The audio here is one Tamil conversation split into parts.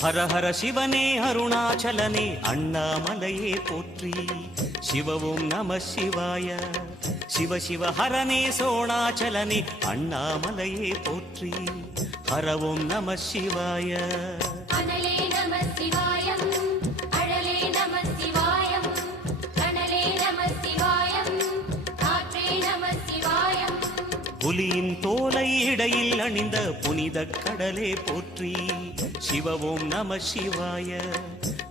ஹர ஹர சிவனே அருணாச்சலனே அண்ணாமலையே போற்றி. சிவ ஓம் நம சிவாய. சிவ சிவ ஹரனே சோணாச்சலனே அண்ணாமலையே போற்றி. ஹர ஓம் நம சிவாய. அனலே நம சிவாயம், அழலே நம சிவாயம், கனலே நம சிவாயம், காற்றே நம சிவாயம். புலியின் தோலை இடையில் அணிந்த புனித கடலே போற்றி. சிவ ஓம் நம சிவாய.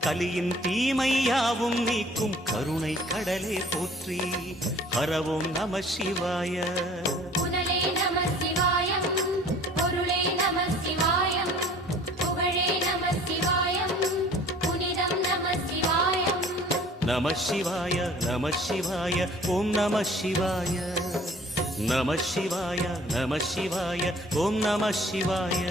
கலியின் தீமையாவும் நீக்கும் கருணை கடலே போற்றி. ஹர ஓம் நம சிவாய. புனலே நம சிவாயம், பொருளே நம சிவாயம், புகழே நம சிவாயம், புனிதம் நம சிவாயம். நம சிவாய நம சிவாய ஓம் நம சிவாய. நம சிவாய நம சிவாய ஓம் நம சிவாய.